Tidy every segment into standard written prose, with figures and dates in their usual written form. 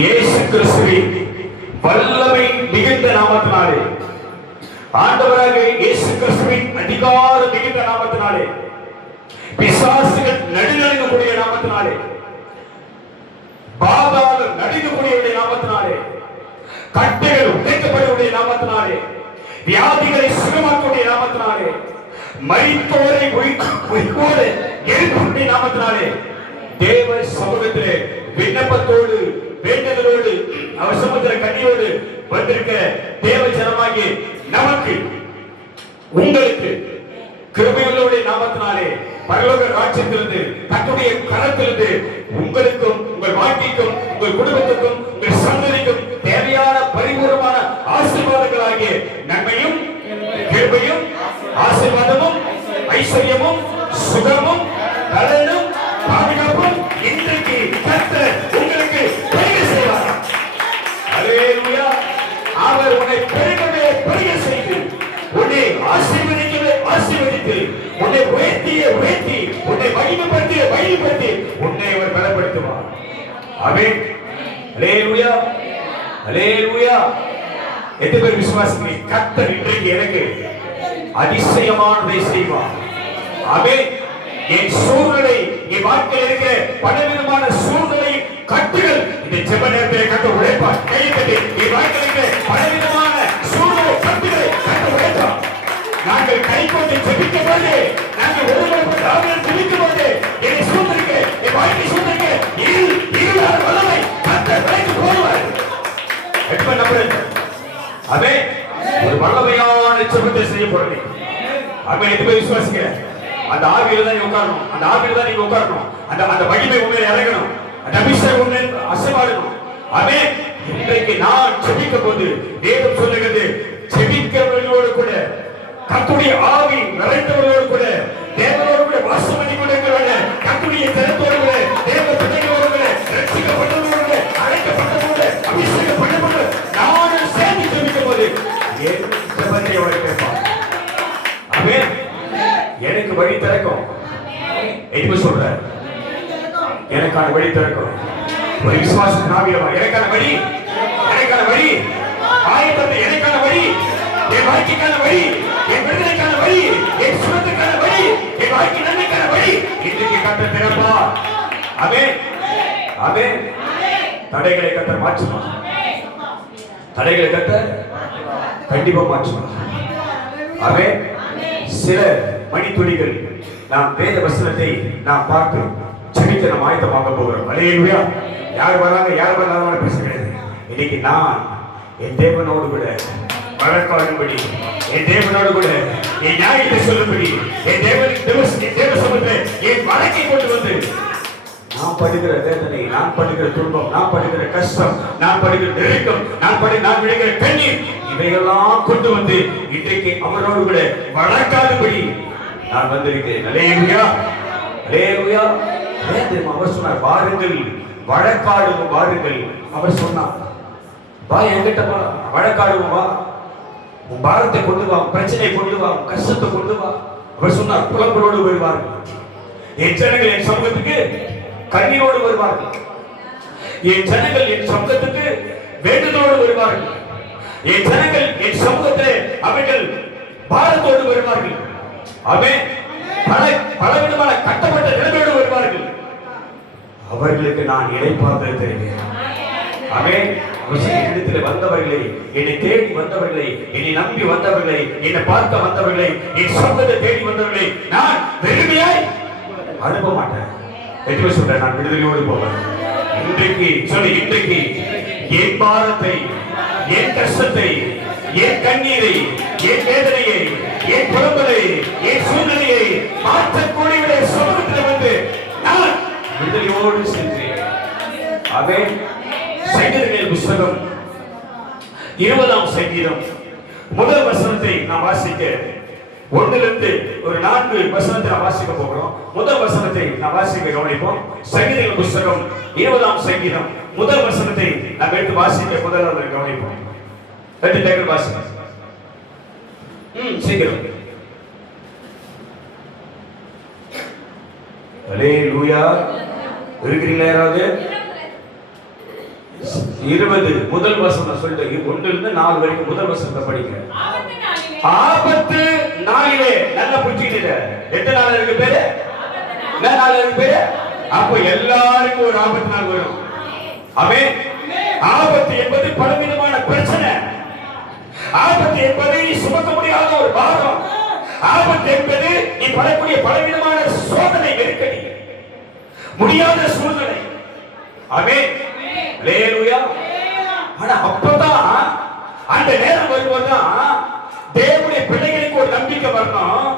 இயேசு கிறிஸ்துவின் வல்லமை மிகுந்த நாமத்தினாலே, ஆண்டவராக இயேசு கிறிஸ்துவின் அதிகார மிகுந்த நாமத்தினாலே, பிசாசுகள் நடுநடுங்கக்கூடிய நாமத்தினாலே, பாதாளம் நடுங்கக்கூடிய நாமத்தினாலே, கட்டைகள் உடைக்கக்கூடிய நாமத்தினாலே, வியாதிகளை சுகமாக்கக்கூடிய நாமத்தினாலே, மரித்தோரை உயிரோடு எழுப்பக்கூடிய நாமத்தினாலே, தேவ சமூகத்திலே விண்ணப்பத்தோடு வேண்டுதலோடு அவர் சமுத்திர கண்ணியோடு வந்திருக்க தேவ ஜனமாகிய நமக்கு உங்களுக்கு கிருபையுள்ளவருடைய நாமத்தினாலே பரலோக ராஜ்யத்திலிருந்து தன்னுடைய கரத்திலிருந்து உங்களுக்கும் உங்கள் வாழ்க்கைக்கும் உங்கள் குடும்பத்துக்கும் உங்கள் சந்ததிக்கும் தேவையான பரிபூர்ணமான ஆசீர்வாதங்களாகிய நன்மையும் கிருபையும் ஆசீர்வாதமும் ஐஸ்வர்யமும் சுகமும் பலனும் பாதுகாப்பும் இன்றைக்கு கர்த்தர் உங்களுக்கு பெருக செய்வார். அல்லேலூயா. அவர் உன்னை பெருகவே பெருக செய்து உன்னை ஆசீர்வதிக்கவே ஆசீர்வதித்து உன்னை உயர்த்தி உன்னை மகிமைப்படுத்தி உன்னை அவர் பலப்படுத்துவார். ஆமென். அல்லேலூயா. அல்லேலூயா. எத்தனை பேர் விசுவாசிக்கிறீங்க? கர்த்தர் இன்றைக்கு எனக்கு அதிசயமானதை செய்வார். ஆமென். என் சூழ்நிலை, என் வாழ்க்கையில் இருக்கிற பலவிதமான சூழ்நிலை கட்டுகள் இந்த ஜெப நேரத்திலே கட்ட உழைப்பார். கையை கட்டி என் வாழ்க்கையில் இருக்கிற பலவிதமான சூழ்நிலை கட்டுகளை கட்ட உழைப்பார். நாங்கள் கை கொண்டு ஜெபிக்கும் போது, நாங்கள் ஒருவருக்கு ஆவியில் ஜெபிக்கும் போது, என்னை சூழ்நிலைக்கு, என் வாழ்க்கை சூழ்நிலைக்கு இருளான வல்லமை கர்த்தர் விலைக்கு போடுவார். எப்ப நம்புறேன்? அதே ஒரு வல்லமையான ஜெபத்தை செய்ய போறேன். அவன் எது போய் விசுவாசிக்கிறேன். அந்த ஆவியில தான் நீ உட்காரணும். அந்த ஆவியில தான் நீங்க உட்காரணும். அந்த மகிமை உண்மையில இறங்கணும். அந்த அபிஷேகம் உண்மையில அசைவாடணும். ஆமென். இன்றைக்கு நான் ஜெபிக்கும் போது வேதம் சொல்லுகிறது, ஜெபிக்கிறவர்களோடு கூட கர்த்தருடைய ஆவி நிறைந்தவர்களோடு கூட தேவனோடு கூட வாசம் பண்ணி கொண்டிருக்கிறவர்கள், கர்த்தருடைய ஜனத்தோடு கூட தேவ பிள்ளைகளோடு கூட ரட்சிக்கப்பட்டவர்களோடு கூட அழைக்கப்பட்டவர்களோடு அபிஷேகப்பட்டவர்களோடு நானும் சேர்ந்து ஜெபிக்கும் போது என் ஜெபத்தை அவர் கேட்பார். ஆமென். எனக்கு வழி திறக்கும். என்ன சொல்ற? எனக்கான வழி திறக்கும். ஒரு விசுவாசத்தின் ஆவியில எனக்கான வழி ஆயத்தத்தை, எனக்கான வழி, என் வாழ்க்கைக்கான வழி, என் விடுதலைக்கான வழி, என் சுகத்துக்கான வழி, என் வாழ்க்கை நன்மைக்கான வழி இன்றைக்கு கர்த்தர் திறப்பார். ஆமென். ஆமென். தடைகளை கர்த்தர் மாற்றுவார். தடைகளை கர்த்தர் கண்டிப்பா மாற்றுவார். ஆமென். சில மணித்துளிகள் நாம் வேத வசனத்தை நாம் பார்த்து ஜெபிக்க நாம் ஆயத்தமாக போகிறோம். அல்லேலூயா. யார் வராங்க யார் வராங்க பேசுகிறது. இன்னைக்கு நான் என் தேவனோடு கூட வழக்காடும்படி, என் தேவனோடு கூட என் நியாயத்தை சொல்லும்படி, என் தேவ சமூகத்தை என் வழக்கை கொண்டு வந்து நான் படுகிற வேதனை, நான் படுகிற துன்பம், நான் படுகிற கஷ்டம், நான் படுகிற நெருக்கம், நான் விடுகிற கண்ணீர், இவையெல்லாம் கொண்டு வந்து இன்றைக்கு அவரோடு கூட வழக்காடும்படி நான் வந்திருக்கிறேன். அல்லேலூயா. அல்லேலூயா. அவர் சொன்னார், வாருங்கள் வழக்காடுவோம், வாருங்கள். அவர் சொன்னார், வா என்கிட்ட வா, வழக்காடுவோம், வா, உன் பாரத்தை கொண்டு வா, பிரச்சனை கொண்டு வா, கஷ்டத்தை கொண்டு வா. அவர் சொன்னார், புலம்பலோடு வருவார்கள். என் ஜனங்கள் என் சமூகத்துக்கு கண்ணீரோடு வருவார்கள். என் ஜனங்கள் என் சமூகத்துக்கு வேண்டுதலோடு வருவார்கள். என் ஜனங்கள் என் சமூகத்திலே அவர்கள் பாரத்தோடு வருவார்கள். ஆமென். பலவிதமான கட்டப்பட்ட நிலைமையோடு வருவார்கள். அவர்களுக்கு நான் இளைப்பாறுதல் தருவேன். ஆமென். இடத்தில் வந்தவர்களை, என்னை தேடி வந்தவர்களை, என்னை நம்பி வந்தவர்களை, என்னை பார்க்க வந்தவர்களை, என் சொந்தத்தை தேடி வந்தவர்களை நான் வெறுமையாய் அனுப்ப மாட்டேன். எதுவே சொல்றேன், நான் விடுதலையோடு போவேன். இன்றைக்கு என் பாரத்தை, என் கஷ்டத்தை, என் கண்ணீரை, என் வேதனையை, என் புலம்பலை, என் சூழ்நிலையை மாற்றக்கூடிய சமூகத்தில் வந்து நான் விடுதலையோடு சென்றேன். ஆமென். சங்கீதங்களின் புத்தகம் 20ஆம் சங்கீதம் முதல் வசனத்தை நாம் வாசிக்க, 1லிருந்து ஒரு 4 வசனத்தை நாம் வாசிக்க போகிறோம். முதல் வசனத்தை நாம் வாசிக்க கவனிப்போம். சங்கீதங்களின் புத்தகம் 20ஆம் சங்கீதம் முதல் வசனத்தை நாம் எடுத்து வாசிக்க முதல்ல கவனிப்போம். 2 தேங்கள் வாசிக்க. சீக்கிரம். அல்லேலூயா. இருக்கிறீங்களா யாராவது? 20 முதல் வசனம் சொல்லிட்டு 1 இருந்து 4 வரைக்கும் முதல் வசனத்தை படிங்க. ஆபத்து நாளிலே நல்ல புரிஞ்சுக்கிட்டு எத்தனை நாள் இருக்கு பேரு? என்ன நாள் இருக்கு பேரு? அப்போ எல்லாருக்கும் ஒரு ஆபத்து நாள் வரும். ஆமென். ஆபத்து என்பது பலவிதமான பிரச்சனை. ஆபத்து என்பது நீ சுமக்க முடியாத ஒரு பாரம். ஆபத்து என்பது நீ படக்கூடிய பலவிதமான சோதனை, நெருக்கடி, முடியாத சூழ்நிலை. ஆமென். அல்லேலூயா. ஆனா அப்பதான் அந்த நேரம் வரும்போதுதான் தேவனுடைய பிள்ளைகளுக்கு ஒரு நம்பிக்கை வரணும்.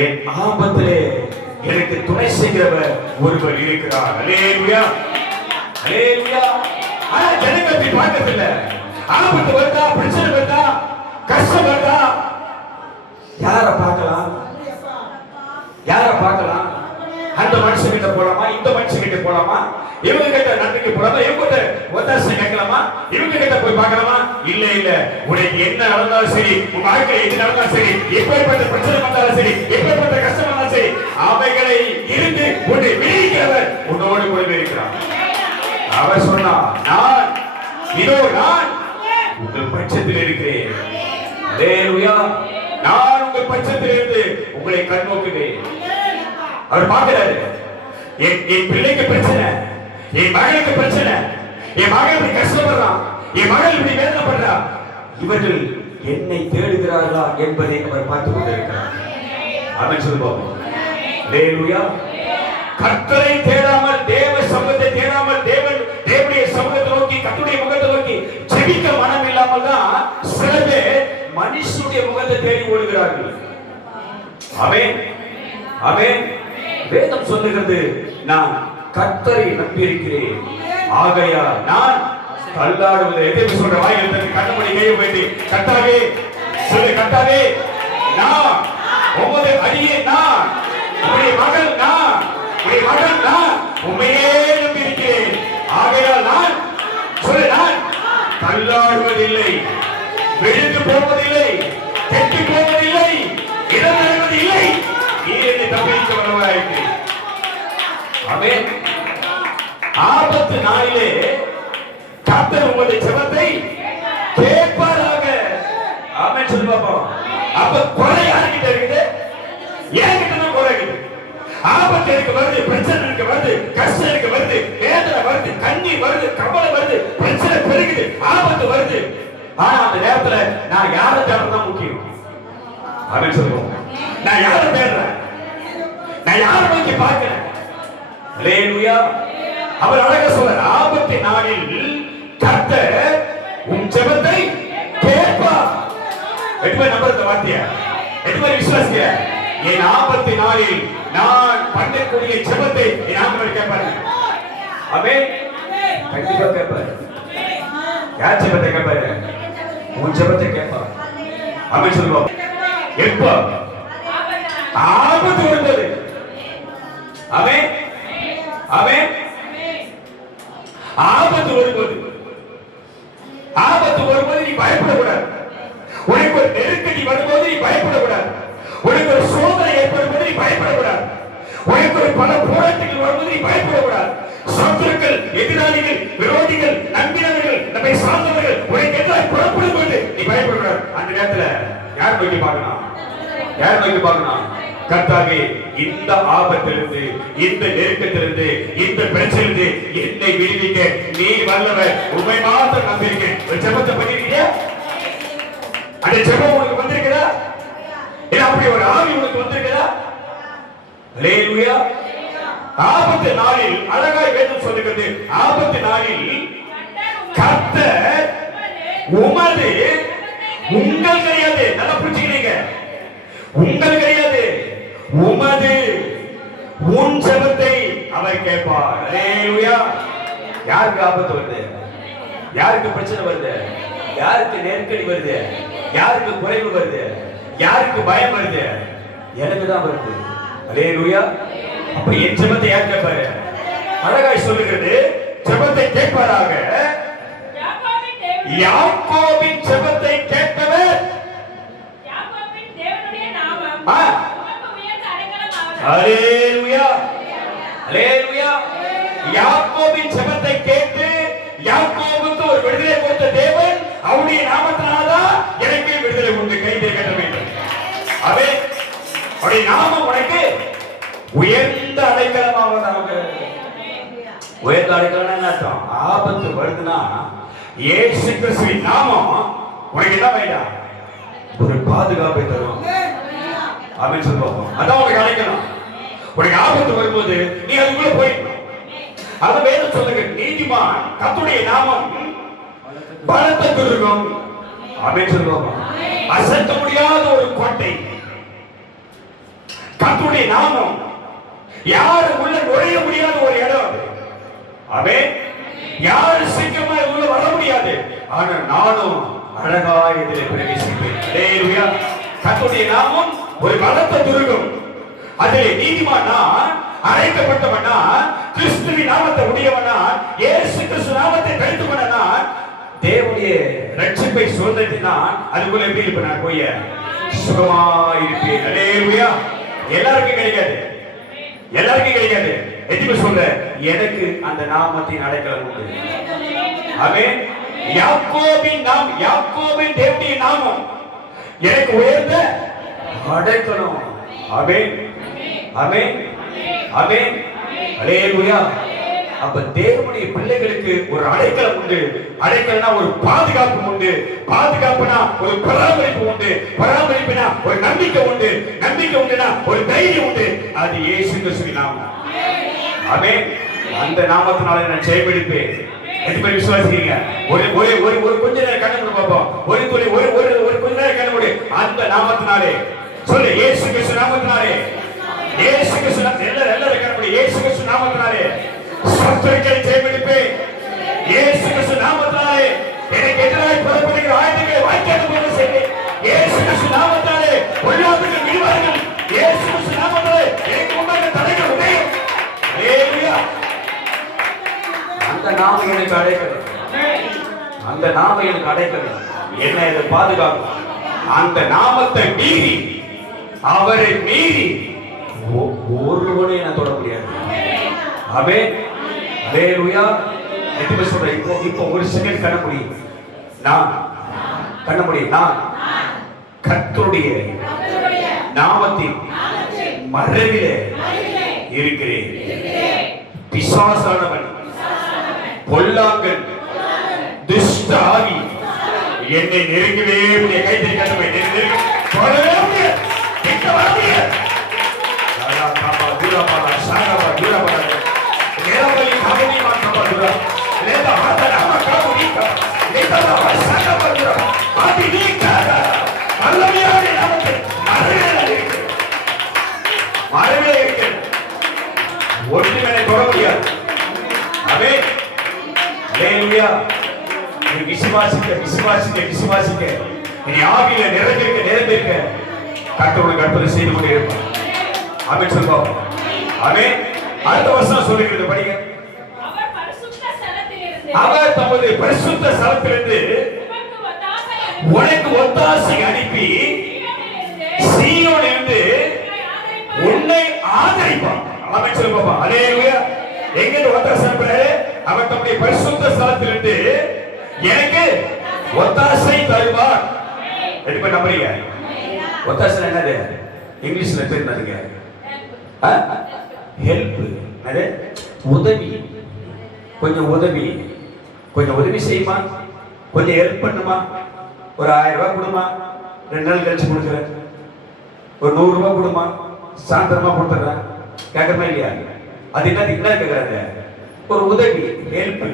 என் ஆபத்திலே எனக்கு துணை செய்கிறவர் ஒருவர் இருக்கிறார். அல்லேலூயா. அல்லேலூயா. ஆனா ஜனங்க அப்படி பார்க்கறதில்லை. ஆபத்து வருதா, பிரச்சனை வருதா, கஷ்டம் வருதா, யார பார்க்கலாம்? யார பார்க்கலாம்? அந்த மனுஷன் கிட்ட போலாமா, இந்த மனுஷன் கிட்ட போலாமா, இவங்க கிட்ட நம்பிக்கை போலாமா, இவங்க கிட்ட ஒத்தாசை கேட்கலாமா, இவங்க கிட்ட போய் பார்க்கலாமா? இல்ல இல்ல, உனக்கு என்ன நடந்தாலும் சரி, உன் வாழ்க்கையில் எது நடந்தாலும் சரி, எப்பேற்பட்ட பிரச்சனை வந்தாலும் சரி, எப்பேற்பட்ட கஷ்டம் வந்தாலும் சரி, அவைகளை இருந்து உன்னை விடுவிக்கிறவர் உன்னோடு கூட இருக்கிறார். அவர் சொன்னார், நான் இதோ நான் உங்கள் பட்சத்தில் இருக்கிறேன். அல்லேலூயா. நான் உங்கள் பட்சத்தில் இருந்து உங்களை கண்ணோக்குவேன். அவர் பார்க்கிறாரு, என் பிள்ளைக்கு பிரச்சனை, என் மகளுக்கு பிரச்சனை, என் மகள் இப்படி கஷ்டப்படுறான், என் மகள் இப்படி வேதனைப்படுறா, இவர்கள் என்னை தேடுகிறார்களா என்பதை அவர் பார்த்துக் கொண்டிருக்கிறார். ஆமென் சொல்லுவோம். அல்லேலூயா. கர்த்தரை தேடாமல், தேவ சமூகத்தை தேடாமல், தேவனுடைய சமூகத்தை நோக்கி, கர்த்தருடைய முகத்தை நோக்கி ஜெபிக்க மனம் இல்லாமல் தான் சில பேர் மனுஷனுடைய முகத்தை தேடி ஓடுகிறார்கள். ஆமென். ஆமென். வேதம் சொல்லுகிறது, நான் கர்த்தரை நம்பியிருக்கிறேன், ஆகையால் நான் தள்ளாடுவதை எதிர்த்து சொல்ற வாயில் தன் கண்ணமணி கையை வைத்து, கர்த்தாவே சொல்லு, கர்த்தாவே நான் உமது அடியே, நான் உம்முடைய மகள், நான் உம்முடைய மகன், நான் உம்மையே நம்பியிருக்கிறேன், ஆகையால் நான் சொல்லு, நான் தள்ளாடுவதில்லை, விழுந்து போவதில்லை, கெட்டு போவதில்லை, இடமறிவதில்லை, நீர் என்னை தப்பிக்க வல்லவராயிருக்கிறீர். ஆமென். ஆபத்து நாளிலே கர்த்தர் உங்களுடைய ஜெபத்தை கேட்பாராக. ஆமென் சொல்லு பாப்போம். அப்ப குறை யார்கிட்ட இருக்குது? என்கிட்ட தான் குறை இருக்குது. ஆபத்து எனக்கு வருது, பிரச்சனை எனக்கு வருது, கஷ்டம் எனக்கு வருது, வேதனை வருது, கண்ணீர் வருது, கவலை வருது, பிரச்சனை பெருகுது, ஆபத்து வருது. ஆனா அந்த நேரத்துல நான் யாரை தேடுறதான் முக்கியம். ஆமென் சொல்லுவோம். நான் யாரை தேடுறேன்? நான் யாரை நோக்கி பார்க்கிறேன்? அல்லேலூயா. அவர் அழகா சொல்றார், ஆபத்து நாளில் கர்த்தர் உன் ஜெபத்தை கேட்பார். எதுமே நம்புற வார்த்தையா? எதுமே விசுவாசியா? என் ஆபத்து நாளில் நான் பண்ணக்கூடிய ஜெபத்தை என் ஆண்டவர் கேட்பார். ஆமென். கண்டிப்பா கேட்பார். யார் ஜெபத்தை கேட்பாரு? உன் ஜெபத்தை கேட்பார். ஆமென் சொல்லுவோம். எப்ப ஆபத்து வரும்போது. ஆமென். ஆமென். ஆபத்து வரும்போது, ஆபத்து வரும்போது நீ பயப்படக்கூடாது. உனக்கு ஒரு நெருக்கடி வரும்போது நீ பயப்படக்கூடாது. உனக்கு ஒரு சோதனை ஏற்படும்போது நீ பயப்படக்கூடாது. உனக்கு ஒரு பல போராட்டங்கள் வரும்போது நீ பயப்படக்கூடாது. சத்துருக்கள், எதிராளிகள், விரோதிகள், நம்பினவர்கள், நம்மை சார்ந்தவர்கள் உனக்கு எதிராக புறப்படும் போது நீ பயப்படக்கூடாது. அந்த நேரத்துல யார் நோக்கி பார்க்கணும்? யார் நோக்கி பார்க்கணும்? கர்த்தாவே, இந்த ஆபத்திலிருந்து, இந்த நெருக்கத்திலிருந்து, இந்த பிரச்சனையிலிருந்து என்னை விடுவிக்க நீ வல்லவர், உண்மை மாத்திரம் நம்பியிருக்கேன். ஒரு ஜெபத்தை பண்ணிருக்கீங்க? அந்த ஜெபம் உனக்கு வந்திருக்கிறா? இல்ல அப்படி ஒரு ஆவி உனக்கு வந்திருக்கிறா? அல்லேலூயா. ஆபத்து நாளில் அழகாய் வேதம் சொல்லுகிறது, ஆபத்து நாளில் கர்த்தர் உமது, உங்கள் கிடையாது, நல்லா புரிஞ்சுக்கிறீங்க, உங்கள் கிடையாது, உமது, உன் ஜெபத்தை அவர் கேட்பார். அல்லேலூயா. யாருக்கு ஆபத்து வருது? யாருக்கு பிரச்சனை வருது? யாருக்கு நெருக்கடி வருது? யாருக்கு குறைவு வருது? யாருக்கு பயம் வருது? எனக்கு தான் வருது. அல்லேலூயா. அப்ப என் ஜெபத்தை யார் கேட்பாரு? அழகாய் சொல்லுகிறது, ஜெபத்தை கேட்பாராக. யாக்கோபின் ஜெபத்தை கேட்பவர், அல்லேலூயா, அல்லேலூயா. யாக்கோபின் ஜெபத்தை கேட்டு யாக்கோபு என்ன அர்த்தம்? ஆபத்து வருதுன்னா இயேசு கிறிஸ்துவின் நாமம் உனக்கு என்ன வேண்டாம்? ஒரு பாதுகாப்பை தரும். அப்படின்னு சொல்லுவோம். அதான் உனக்கு அழைக்கணும். உனக்கு ஆபத்து வரும்போது நீ அதுக்குள்ள போயிடணும். அது வேதம் சொல்லுங்க, நீதிமான் கர்த்தருடைய நாமம் பலத்த துருகம். அப்படின்னு சொல்லுவோம். அசைக்க முடியாத ஒரு கோட்டை கர்த்தருடைய நாமம். யாரும் உள்ள நுழைய முடியாத ஒரு இடம் அது. ஆமென். யாரும் சீக்கிரமா உள்ள வர முடியாது. ஆனா நானும் அழகா இதில் பிரவேசிப்பேன். ஹல்லேலூயா. கர்த்தருடைய நாமம் ஒரு பலத்த துருகம். அதிலே நீதிமானா, அழைக்கப்பட்டவனா, கிறிஸ்துவின் நாமத்தை உடையவனா, இயேசு கிறிஸ்து நாமத்தை தரித்தவனா, தேவனுடைய ரட்சிப்பை சுதந்திரத்தினா அதுக்குள்ள எப்படி இருப்பேன்? நான் போய் சுகமா இருப்பேன். ஹல்லேலூயா. எல்லாருக்கும் கிடைக்காது. எல்லாருக்கும் கிடைக்காது. எதுக்கு சொல்ற? எனக்கு அந்த நாமத்தின் அடைக்கலம் உண்டு. ஆமென். யாக்கோபின் நாமம், யாக்கோபின் தேவனுடைய நாமம் எனக்கு உயர்ந்த அடைக்கலம். ஆமென். ஆமென். ஆமென். ஹல்லேலூயா. அப்ப தேவனுடைய பிள்ளைகளுக்கு ஒரு அடைக்கலம் உண்டு. அடைக்கலம்னா ஒரு பாதுகாப்பு உண்டு. பாதுகாப்புனா ஒரு பராமரிப்பு உண்டு. பராமரிப்புனா ஒரு நம்பிக்கை உண்டு. நம்பிக்கை உண்டுனா ஒரு தைரியம் உண்டு. அது இயேசு கிறிஸ்துவின் நாமம். ஆமென். அந்த நாமத்தினால நான் ஜெயமெடுப்பேன். எத்தனை பேர் விசுவாசிக்கிறீங்க? ஒரு ஒரு ஒரு ஒரு கொஞ்ச நேரம் கண்ணு மூடி பார்ப்போம். ஒரு துளி ஒரு ஒரு ஒரு கொஞ்ச நேரம் கண்ணு மூடி. அந்த நாமத்தினாலே சொல்லு, இயேசு கிறிஸ்து நாமத்தினாலே, இயேசு கிறிஸ்து எல்லாரும் கண்ணு மூடி. இயேசு கிறிஸ்து நாமத்தினாலே சத்துருக்களை ஜெயமெடுப்பேன். இயேசு கிறிஸ்து நாமத்தினாலே எனக்கு எதிராக புறப்படுகிற ஆயுதங்களை வாய்க்காது போல செய்வேன். இயேசு கிறிஸ்து நாமத்தினாலே பொல்லாதவர்கள் விடுவார்கள். இயேசு கிறிஸ்து நாமத்தினாலே எனக்கு முன்னாடி தடைகள் உடையும். ஹல்லேலூயா. அந்த நாமம் எனக்கு அடைக்கலம். அந்த நாமம் எனக்கு அடைக்கலம். என்ன இதை பாதுகாக்கும். அந்த நாமத்தை மீறி, அவரை மீறி ஒருவனை என்ன தொட முடியாது. ஆமென். ஹல்லேலூயா. எதுக்கு சொல்றேன்? இப்போ ஒரு செகண்ட் கண்ண முடியும். நான் கண்ண முடியும். நான் கர்த்தருடைய நாமத்தின் மறைவிலே இருக்கிறேன். பிசாசானவன், பொல்லாங்கன், துஷ்ட ஆவி என்னை நெருங்கவே முடியாது. கைத்தறி கண்ண முடியாது. தொடவே முடியாது. கிட்ட வர முடியாது. ஒன்றுமே தொட முடியாது. ஆமென். ஹல்லேலூயா. நீ விசுவாசிக்க விசுவாசிக்க விசுவாசிக்க நீ ஆவியில நிறைந்திருக்க நிறைந்திருக்க கர்த்தருடைய கற்பனை செய்து கொண்டே இருப்பார். ஆமென் சொல்லுவோம். ஆமென். அடுத்த வசனம் சொல்லுகிறது, படிங்க. அவர் தமது பரிசுத்த ஸ்தலத்திலிருந்து உனக்கு ஒத்தாசை அனுப்பி சீயோனிலிருந்து உன்னை ஆதரிப்பார். ஆமென் சொல்லுவோம். ஹல்லேலூயா. எங்க ஒத்தாசை அனுப்புறாரு? அவர் தம்முடைய பரிசுத்த ஸ்தலத்திலிருந்து எனக்கு ஒத்தாசை தருவார். எப்படி நம்புறீங்க? ஒத்தாசை என்னது? இங்கிலீஷ்ல தெரியுங்க. ஹெல்ப். அது உதவி. கொஞ்சம் உதவி, கொஞ்சம் உதவி செய்யுமா, கொஞ்சம் ஹெல்ப் பண்ணுமா, ஒரு 1000 ரூபாய் கொடுமா, 2 நாள் கழிச்சு கொடுக்குறேன், ஒரு 100 ரூபாய் கொடுமா, சாயந்தரமா கொடுத்துறேன், கேட்கறமா இல்லையா? அது என்ன கேட்கறாங்க? ஒரு உதவி, ஹெல்ப்.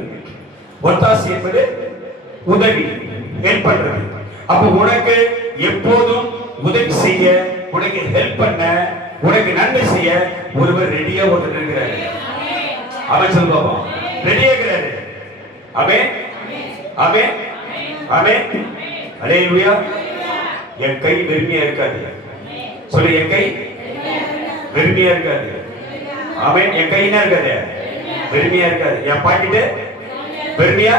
ஒத்தாசை என்பது உதவி, ஹெல்ப் பண்றது. அப்ப உனக்கு எப்போதும் உதவி செய்ய, உனக்கு ஹெல்ப் பண்ண, உனக்கு நன்மை செய்ய ஒருவர் ரெடியா ஒருத்தர் இருக்கிறாரு. அவன் சொல்லுவாங்க ரெடியா இருக்கிறாரு. ஆமென். ஆமென். ஆமென். ஹல்லேலூயா. என் கை வெறுமையா இருக்காது. சொல்லு, என் கை வெறுமையா இருக்காது. ஆமென். என் கை என்ன இருக்காது? வெறுமையா இருக்காது. என் பாக்கெட் வெறுமையா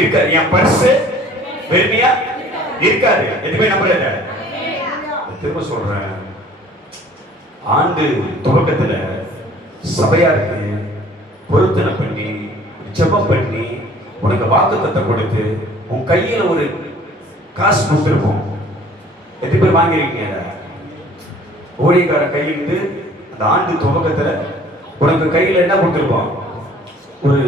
இருக்காது. என் பர்ஸ் வெறுமையா இருக்காது. எதுவுமே நம்பல. திரும்ப சொல்றேன், ஆண்டு துவக்கத்துல சபையாருக்கு பொருத்தனை பண்ணி ஜெபம் பண்ணி உனக்கு வாக்குத்தத்தம் கொடுத்து உன் கையில ஒரு காசு கொடுத்துருப்போம். எத்தனை பேர் வாங்கிருக்கீங்க? ஊழியக்கார கையிலிருந்து அந்த ஆண்டு துவக்கத்துல உனக்கு கையில என்ன கொடுத்துருப்போம்? ஒரு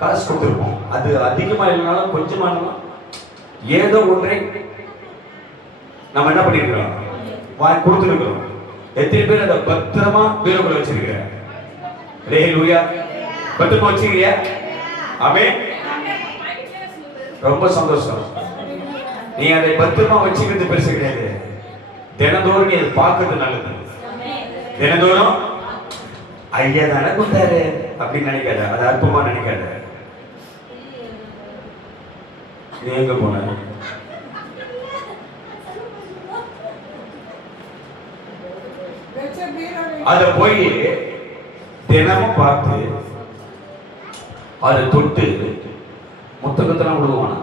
காசு கொடுத்துருப்போம். அது அதிகமா இல்லைனாலும் கொஞ்சமானாலும் ஏதோ ஒன்றை நம்ம என்ன பண்ணிருக்கிறோம், வாங்கி கொடுத்துருக்கிறோம். எத்தனை பேர் அதை பத்திரமா வீரக்குள்ள வச்சிருக்கிற? ஹல்லேலூயா. பத்திரமா வச்சிருக்கியா? ஆமென். ரொம்ப சந்தோஷம். நீ அதை பத்திரமா வச்சுக்கிறது பெருசு கிடையாது. தினந்தோறும் நீ அதை பார்க்கறது நல்லது. தினந்தோறும் ஐயா தானே கொடுத்தாரு அப்படின்னு நினைக்காத, அது அற்பமா நினைக்காத. நீ எங்க போன? அத போய் தினமும் பார்த்து அதை தொட்டு முத்தகத்தெல்லாம் விடுவானா?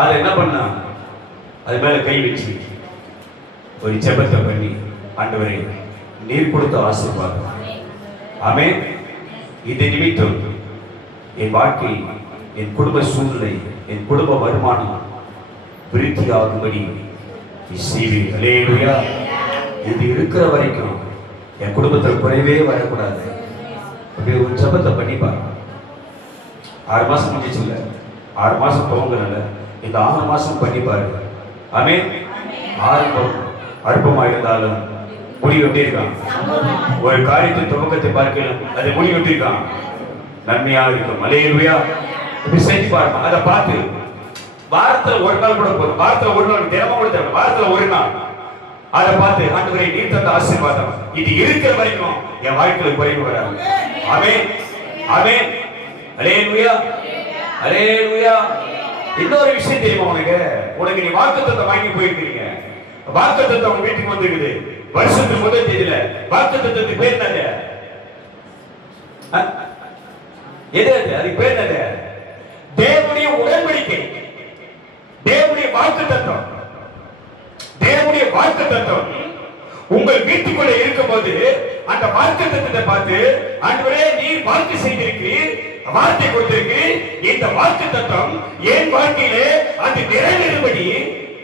அதை என்ன பண்ண, அது மேல கை வச்சு ஒரு ஜெபத்தை பண்ணி, ஆண்டவரே நீர் கொடுத்த ஆசீர்வாதம், ஆமென், இது நிமித்தம் என் வாழ்க்கை, என் குடும்ப சூழ்நிலை, என் குடும்ப வருமானம் விருத்தி ஆகும்படி செய்வீர். ஹல்லேலூயா. இது இருக்கிற வரைக்கும் என் குடும்பத்தில் குறைவே வரக்கூடாது. அப்படி ஒரு ஜெபத்தை பண்ணிப்பாரு. 6 மாசம் முடிச்சு இல்ல, 6 மாசம் துவங்கல, இந்த 6 மாசம் பண்ணிப்பாரு. ஆமென். ஆரம்பம் அற்பமா இருந்தாலும் முடிவு எப்படி இருக்கான்? ஒரு காரியத்தின் துவக்கத்தை பார்க்கலாம், அது முடிவு எப்படி இருக்கான்? நன்மையா இருக்கும். ஹல்லேலூயா. இப்படி செஞ்சு பாருங்க. அதை பார்த்து வாரத்துல ஒரு நாள் கூட போதும், வாரத்துல ஒரு நாள், தினமும் கூட தேவை, வாரத்துல ஒரு நாள் அதை பார்த்து, ஆண்டவரே நீர் தந்த ஆசீர்வாதம் இது இருக்கிற வரைக்கும் என் வாழ்க்கையில குறைவு வராது. ஆமென், ஆமென். ஹல்லேலூயா, ஹல்லேலூயா. இன்னொரு விஷயம் தெரியுமா உனக்கு? உனக்கு நீ வாக்குத்தத்தம் வாங்கி போயிருக்கீங்க. வாக்குத்தத்தம் உங்க வீட்டுக்கு வந்துருக்குது. வருஷத்துக்கு முதல் தேதியில வாக்குத்தத்தத்துக்கு பேர் என்னது? எது அது? அதுக்கு பேர் என்னது? தேவனுடைய உடன்படிக்கை, தேவனுடைய வாக்குத்தத்தம். தேவனுடைய வாக்குத்தத்தம் உங்கள் வீட்டுக்குள்ள இருக்கும்போது அந்த வாக்குத்தத்தத்தை பார்த்து, ஆண்டவரே நீர் வாக்கு செய்திருக்கிறீர், வார்த்தை கொடுத்திருக்கிறீர், இந்த வாக்குத்தத்தம் என் வாழ்க்கையிலே அது நிறைவேறும்படி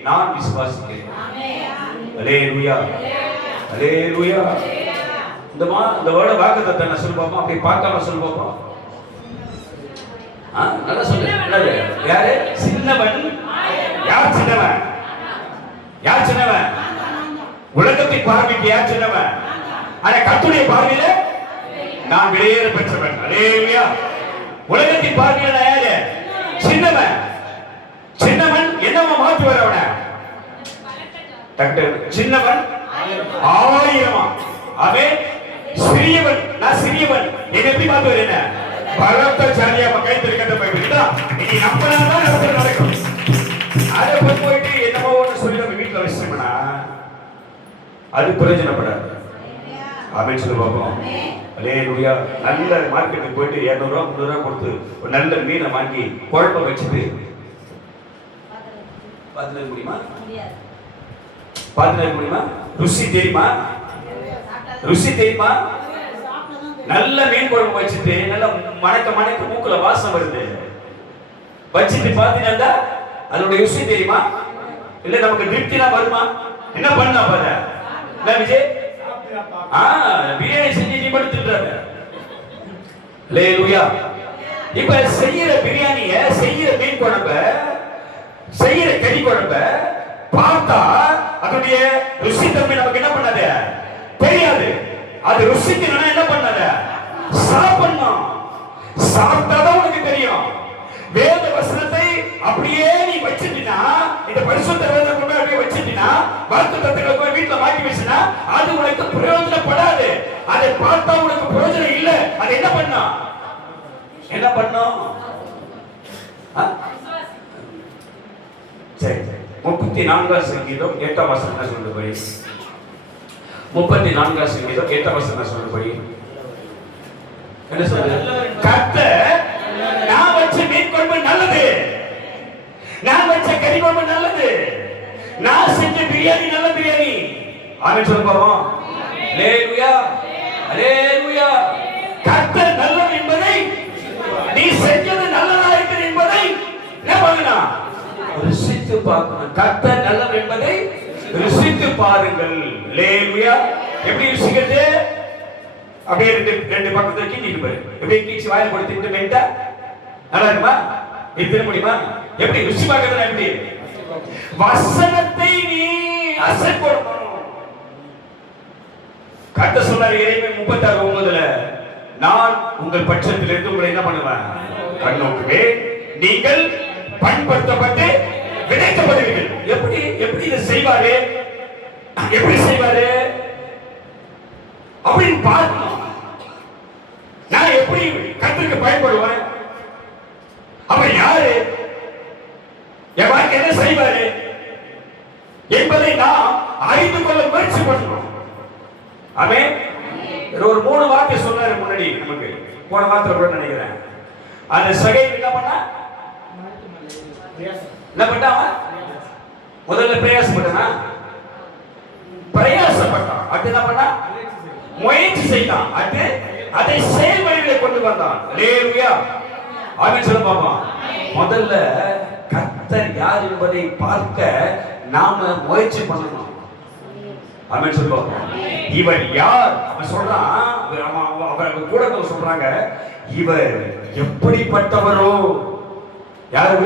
நான் விசுவாசிக்கிறேன். ஹல்லேலூயா, ஹல்லேலூயா. இந்த வேர்ட வாக்குத்தத்தம் நான் சொல்லுவோமா? அப்படி பார்க்காம சொல்லுவோமா? நல்லா சொல்லு. யாரு சின்னவன்? யார் சின்னவன்? யார் சின்னவன்? உலகத்தின் பார்வைக்கு யார் சின்னவன்? ஆனா கர்த்தருடைய பார்வையில நான் விலையேற பெற்றவன். ஹல்லேலூயா. உலகத்தின் பார்வையில நான் யாரு? சின்னவன். சின்னவன் என்னவா மாற்றி வரவன? சின்னவன் 1000. அவன் சிறியவன், நான் சிறியவன். என்ன எப்படி மாத்து வரேன்? பலத்த சாரியா கைத்தறி கட்ட போய்விட்டா நீ நம்பனாதான் நடக்கும். அதை போயிட்டு என்னமோ ஒன்று சொல்லி நம்ம வீட்டில் வச்சிட்டோம்னா அது பிரயோஜனப்படாது. ஆமென் சொல்லு பார்ப்போம். ஹல்லேலூயா. நல்ல மார்க்கெட்டுக்கு போயிட்டு 200 ரூபா 300 ரூபா கொடுத்து ஒரு நல்ல மீனை வாங்கி குழப்ப வச்சுட்டு பார்த்துக்க முடியுமா? பார்த்துக்க முடியுமா? ருசி தெரியுமா? ருசி தெரியுமா? நல்ல மீன் குழம்பு வச்சுட்டு நல்ல மணக்க மணக்க மூக்குல வாசம் வருது, வச்சுட்டு பார்த்தீங்கன்னா அதனுடைய ருசி தெரியுமா? இல்ல நமக்கு திருப்தினா வருமா? என்ன பண்ணா பாரு. என்ன விஜய்? பிரியாணி செஞ்சு நீ படுத்துறாரு. ஹல்லேலூயா. இப்ப செய்யற பிரியாணிய, செய்யற மீன் குழம்ப, செய்யற கறி குழம்ப பார்த்தா அதனுடைய ருசி தன்மை நமக்கு என்ன பண்ணாது? தெரியாது. அது ருசிக்கணும்னா என்ன பண்ணாத? சாப்பிடணும். சாப்பிட்டாதான் உனக்கு தெரியும். வேத வசனத்தை அப்படியே நீ வச்சிட்டீனா, இந்த பரிசுத்த வேதத்தை கொண்டு அப்படியே வச்சிட்டீனா, வாக்குத்தத்தங்களை போய் வீட்டுல மாட்டி வச்சினா அது உனக்கு பிரயோஜனப்படாது. அதை பார்த்தா உனக்கு பிரயோஜனம் இல்ல. அது என்ன பண்ணும்? என்ன பண்ணும்? சரி, 34 சங்கீதம் 8 வசனம் சொல்லுபடி, 34 சங்கீதம் 8 வசனம் சொல்லுபடி என்ன சொல்றது? கர்த்தர் நான் வச்ச மீன் குழம்பு நல்லது, நான் வச்ச கறி குழம்பு நல்லது, நான் செஞ்ச பிரியாணி நல்ல பிரியாணி. ஆமென் சொல்ல போறோம். ஹல்லேலூயா, ஹல்லேலூயா. கர்த்தர் நல்லவர் என்பதை, நீ செஞ்சது நல்லதா இருக்கிறது என்பதை என்ன பண்ணணும்? ருசித்து பார்க்கணும். கர்த்தர் நல்லவர் என்பதை ருசித்து பாருங்கள். ஹல்லேலூயா. எப்படி ருசிக்கிறது? அப்படியே ரெண்டு பக்கத்துல கீஞ்சிட்டு பாரு. அப்படியே கீச்சு வாயில போட்டு திட்டு மெண்டா நல்லா இருக்குமா? இது தின முடியுமா? எப்படி ருசி பார்க்கறதுனா எப்படி? வசனத்தை நீ அசை போடணும். கர்த்தர் சொன்னார் எரேமியா 36:9, நான் உங்கள் பட்சத்திலிருந்து உங்களை என்ன பண்ணுவேன்? கண்ணோக்குவேன். நீங்கள் பண்படுத்தப்பட்டு விதைக்கப்படுவீர்கள். எப்படி எப்படி இதை செய்வாரு? எப்படி செய்வாரு அப்படின்னு பார்க்கணும். நான் எப்படி கர்த்தருக்கு பயன்படுவேன்? அவர் யாரு? என் வாழ்க்கை என்ன செய்வாரு என்பதை நாம் அறிந்து கொள்ள முயற்சி பண்ணணும். ஆமென். ஒரு 3 வார்த்தை சொன்னாரு முன்னாடி நமக்கு. போன வார்த்தை கூட நினைக்கிறேன். அந்த சகை என்ன பண்ணா? என்ன பண்ணாம? முதல்ல பிரயாசப்பட்டானா? பிரயாசப்பட்டான். அடுத்து என்ன பண்ணா? முயற்சி செய்தான். அடுத்து அதை செயல்முறையிலே கொண்டு வந்தான். அல்லேலூயா. ஆமென் சொல்ல பாப்போம். முதல்ல கர்த்தர் யார் என்பதை பார்க்க நாம முயற்சி பண்ணணும். ஆமென் சொல்ல பாப்போம். இவர் யார்? அவன் சொல்றான், அவர் கூட சொல்றாங்க, இவர் எப்படிப்பட்டவரோ. யாரு